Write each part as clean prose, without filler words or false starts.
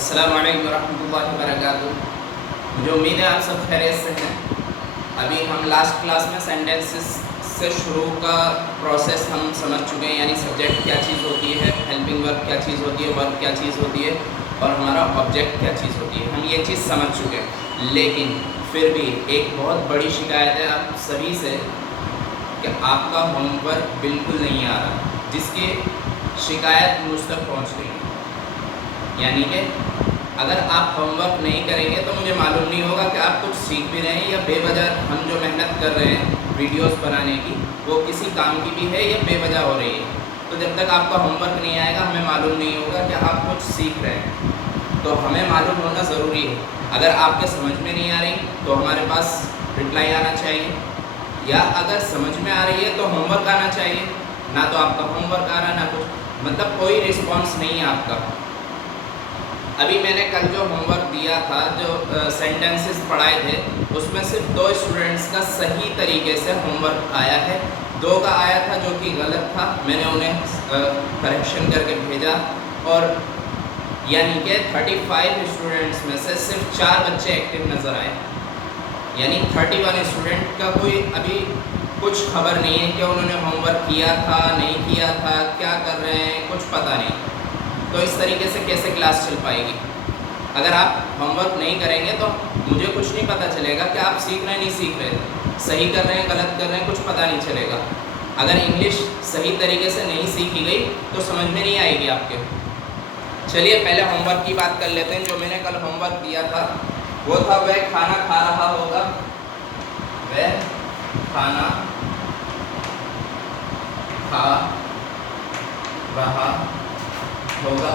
अस्सलामु अलैकुम रहमतुल्लाहि व बरकातुहू। मुझे उम्मीद है आप सब खैरियत से हैं। अभी हम लास्ट क्लास में सेंटेंसेस से शुरू का प्रोसेस हम समझ चुके हैं, यानी सब्जेक्ट क्या चीज़ होती है, हेल्पिंग वर्ब क्या चीज़ होती है, वर्ब क्या चीज़ होती है और हमारा ऑब्जेक्ट क्या चीज़ होती है। हम ये चीज़ समझ चुके हैं, लेकिन फिर भी एक बहुत बड़ी शिकायत है आप सभी से कि आपका होमवर्क बिल्कुल नहीं आ रहा, जिसकी शिकायत मुझ तक पहुँच रही है। यानी कि अगर आप होमवर्क नहीं करेंगे तो मुझे मालूम नहीं होगा कि आप कुछ सीख भी रहे हैं या बेवजह हम जो मेहनत कर रहे हैं वीडियोस बनाने की वो किसी काम की भी है या बेवजह हो रही है। तो जब तक आपका होमवर्क नहीं आएगा हमें मालूम नहीं होगा कि आप कुछ सीख रहे हैं। तो हमें मालूम होना ज़रूरी है। अगर आपके समझ में नहीं आ रही तो हमारे पास रिप्लाई आना चाहिए, या अगर समझ में आ रही है तो होमवर्क आना चाहिए। ना तो आपका होमवर्क आ रहा ना कुछ, मतलब कोई रिस्पॉन्स नहीं है आपका। अभी मैंने कल जो होमवर्क दिया था, जो सेंटेंसेस पढ़ाए थे, उसमें सिर्फ 2 स्टूडेंट्स का सही तरीके से होमवर्क आया है। 2 का आया था जो कि गलत था, मैंने उन्हें करेक्शन करके भेजा। और यानी कि 35 स्टूडेंट्स में से सिर्फ 4 बच्चे एक्टिव नज़र आए। यानी 31 स्टूडेंट का कोई अभी कुछ खबर नहीं है कि उन्होंने होमवर्क किया था नहीं किया था, क्या कर रहे हैं, कुछ पता नहीं। तो इस तरीके से कैसे क्लास चल पाएगी? अगर आप होमवर्क नहीं करेंगे तो मुझे कुछ नहीं पता चलेगा कि आप सीख रहे हैं नहीं सीख रहे, सही कर रहे हैं गलत कर रहे हैं, कुछ पता नहीं चलेगा। अगर इंग्लिश सही तरीके से नहीं सीखी गई तो समझ में नहीं आएगी आपके। चलिए पहले होमवर्क की बात कर लेते हैं। जो मैंने कल होमवर्क दिया था वो था वह खाना खा रहा होगा, वह खाना खा रहा होगा।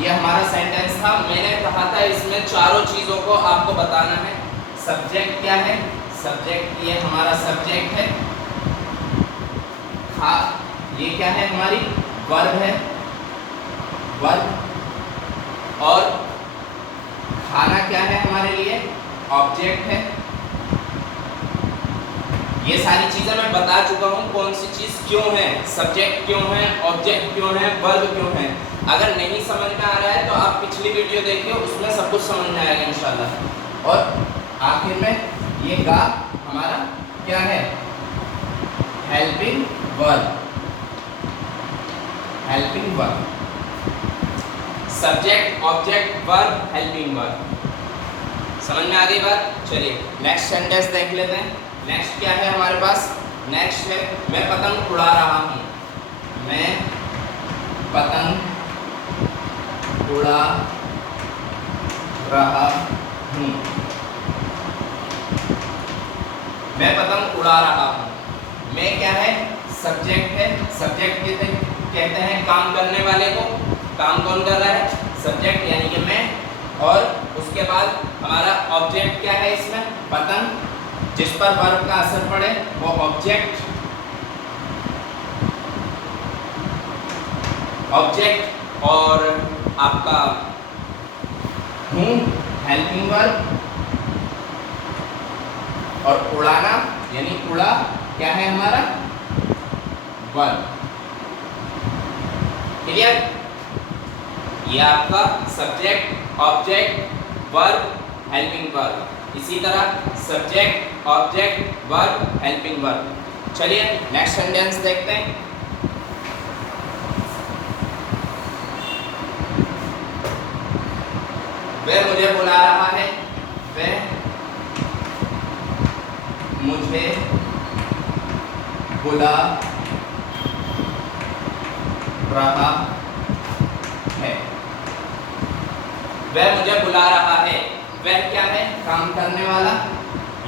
ये हमारा सेंटेंस था। मैंने कहा था इसमें चारों चीज़ों को आपको बताना है। सब्जेक्ट क्या है? सब्जेक्ट ये हमारा सब्जेक्ट है। खा ये क्या है? हमारी वर्ब है, वर्ब। और खाना क्या है हमारे लिए? ऑब्जेक्ट है। ये सारी चीज़ें मैं बता चुका हूँ, कौन सी चीज़ क्यों है, सब्जेक्ट क्यों है, ऑब्जेक्ट क्यों है, वर्ब क्यों है। अगर नहीं समझ में आ रहा है तो आप पिछली वीडियो देखिए, उसमें सब कुछ समझ में आएगा इंशाल्लाह। और आखिर में ये गा हमारा क्या है? Helping verb. Helping verb, subject object verb helping verb. समझ में आ गई बात? चलिए नेक्स्ट सेंटेंस देख लेते हैं। नेक्स्ट क्या है हमारे पास? नेक्स्ट है मैं पतंग उड़ा रहा हूँ। मैं पतंग उड़ा रहा हूँ। मैं पतंग उड़ा रहा हूँ। मैं क्या है? सब्जेक्ट है। सब्जेक्ट कहते हैं काम करने वाले को। काम कौन कर रहा है? सब्जेक्ट यानी कि मैं। और उसके बाद हमारा ऑब्जेक्ट क्या है इसमें? पतंग, जिस पर वर्ब का असर पड़े वो ऑब्जेक्ट। ऑब्जेक्ट और आपका हूँ हेल्पिंग वर्ब। और उड़ाना यानी उड़ा क्या है हमारा? वर्ब। क्लियर? ये आपका subject object verb helping verb. इसी तरह subject object verb helping verb. चलिए नेक्स्ट सेंटेंस देखते हैं। वह मुझे बुला रहा है। वह मुझे बुला रहा है। वह मुझे बुला रहा है। वह क्या है? काम करने वाला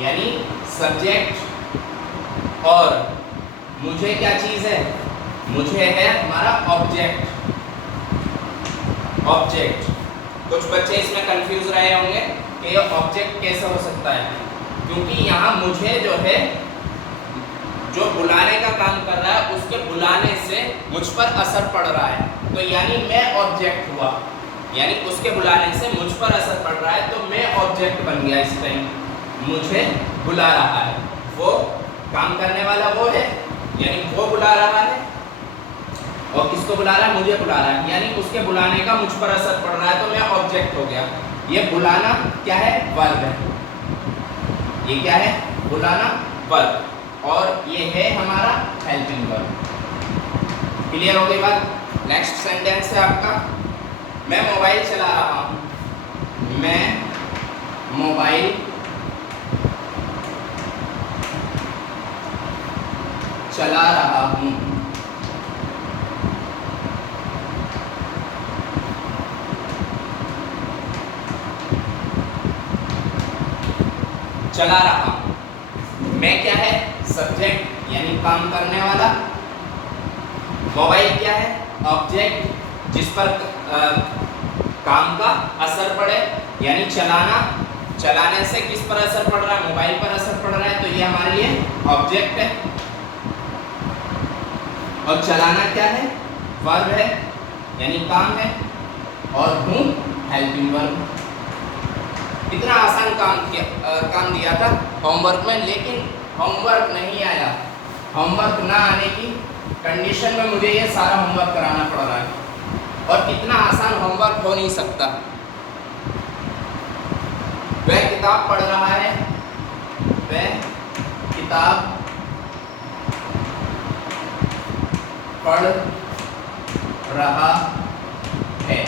यानी सब्जेक्ट। और मुझे क्या चीज़ है? मुझे है हमारा ऑब्जेक्ट। ऑब्जेक्ट। कुछ बच्चे इसमें कंफ्यूज रहे होंगे कि ये ऑब्जेक्ट कैसे हो सकता है, क्योंकि यहाँ मुझे जो है जो बुलाने का काम कर रहा है उसके बुलाने से मुझ पर असर पड़ रहा है, तो यानी मैं ऑब्जेक्ट हुआ। यानी उसके बुलाने से मुझ पर असर पड़ रहा है तो मैं ऑब्जेक्ट बन गया। इस टाइम मुझे बुला रहा है, वो काम करने वाला वो है, यानी वो बुला रहा है। और किसको बुला रहा है? मुझे बुला रहा है, यानी उसके बुलाने का मुझ पर असर पड़ रहा है, तो मैं ऑब्जेक्ट हो गया। ये बुलाना क्या है? वर्ब है। ये क्या है? बुलाना वर्ब, और ये है हमारा हेल्पिंग वर्ब। क्लियर हो गई बात? नेक्स्ट सेंटेंस है आपका, मैं मोबाइल चला रहा हूं। मैं मोबाइल चला रहा हूं। चला रहा हूं, मैं क्या है? सब्जेक्ट यानी काम करने वाला। मोबाइल क्या है? ऑब्जेक्ट जिस पर काम का असर पड़े, यानी चलाना। चलाने से किस पर असर पड़ रहा है? मोबाइल पर असर पड़ रहा है, तो ये हमारे लिए ऑब्जेक्ट है। और चलाना क्या है? वर्ब है, यानी काम है, और हूं हेल्पिंग वर्ब। इतना आसान काम दिया था होमवर्क में, लेकिन होमवर्क नहीं आया। होमवर्क ना आने की कंडीशन में मुझे ये सारा होमवर्क कराना पड़ रहा है, और इतना आसान होमवर्क हो नहीं सकता। वह किताब पढ़ रहा है, वह किताब पढ़ रहा है।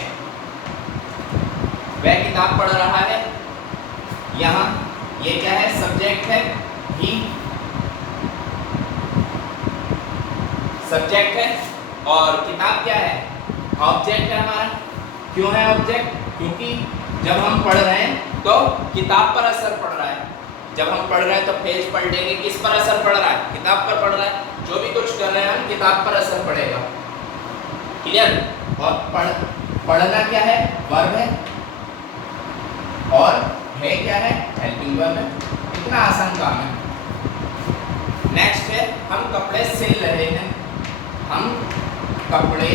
वह किताब पढ़ रहा है, यहाँ ये क्या है? सब्जेक्ट है, ही सब्जेक्ट है, और किताब क्या है? ऑब्जेक्ट है हमारा। क्यों है ऑब्जेक्ट? क्योंकि जब हम पढ़ रहे हैं तो किताब पर असर पड़ रहा है। जब हम पढ़ रहे हैं तो पेज पलटेंगे, किस पर असर पड़ रहा है? किताब पर पड़ रहा है। जो भी कुछ कर रहे हैं हम, किताब पर असर पड़ेगा। क्लियर? और पढ़ना क्या है? वर्ब है, और है क्या है? हेल्पिंग वर्ब है। इतना आसान काम है। नेक्स्ट है, हम कपड़े सिल रहे हैं। हम कपड़े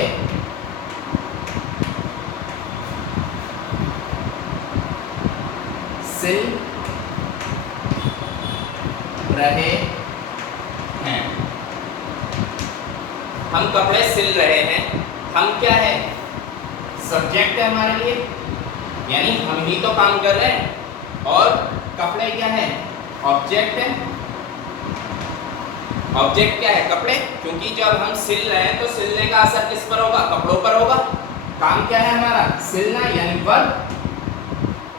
सिल रहे हैं। हम कपड़े सिल रहे हैं। हम क्या है? सब्जेक्ट है हमारे लिए, यानी हम ही तो काम कर रहे हैं, और कपड़े क्या है? ऑब्जेक्ट है। ऑब्जेक्ट क्या है? कपड़े। क्योंकि जब हम सिल रहे हैं तो सिलने का असर किस पर होगा? कपड़ों पर होगा। काम क्या है हमारा? सिलना, यानी वर्ब,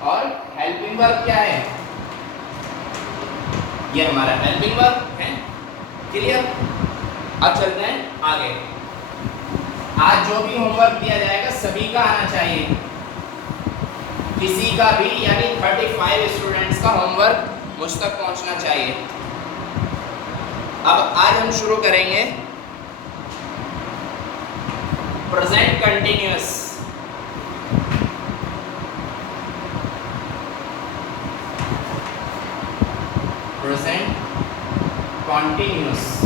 और हेल्पिंग वर्ब क्या है? ये हमारा हेल्पिंग वर्ब है। क्लियर? अब चलते हैं आगे। आज जो भी होमवर्क दिया जाएगा सभी का आना चाहिए, किसी का भी, यानी 35 स्टूडेंट्स का होमवर्क मुझ तक पहुंचना चाहिए। अब आज हम शुरू करेंगे प्रेजेंट कंटिन्यूअस। Present continuous